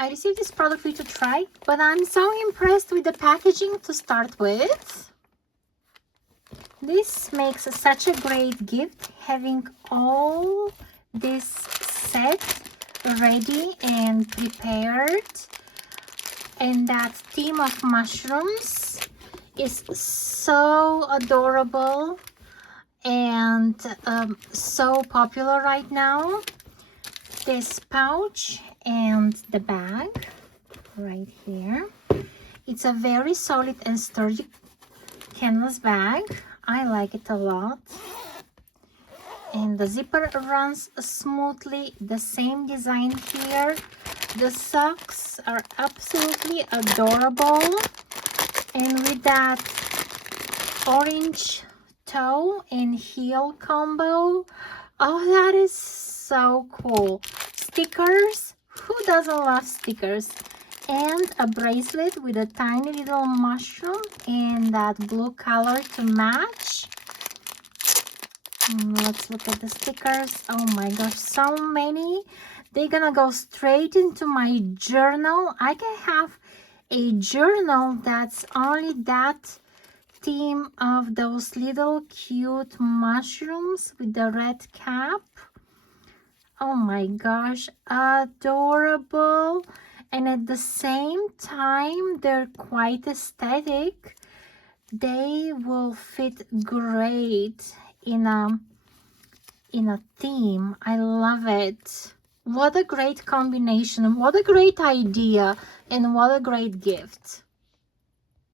I received this product for you to try, but I'm so impressed with the packaging to start with. This makes such a great gift, having all this set ready and prepared. And that theme of mushrooms is so adorable and so popular right now. This pouch and the bag right here. It's a very solid and sturdy canvas bag. I like it a lot. And the zipper runs smoothly. The same design here. The socks are absolutely adorable. And with that orange toe and heel combo, oh, that is so cool. Stickers, who doesn't love stickers? And a bracelet with a tiny little mushroom and that blue color to match. Let's look at the stickers. Oh my gosh, so many. They're gonna go straight into my journal. I can have a journal that's only that theme of those little cute mushrooms with the red cap. Oh my gosh, adorable. And at the same time, they're quite aesthetic. They will fit great in a theme. I love it. What a great combination. What a great idea. And what a great gift.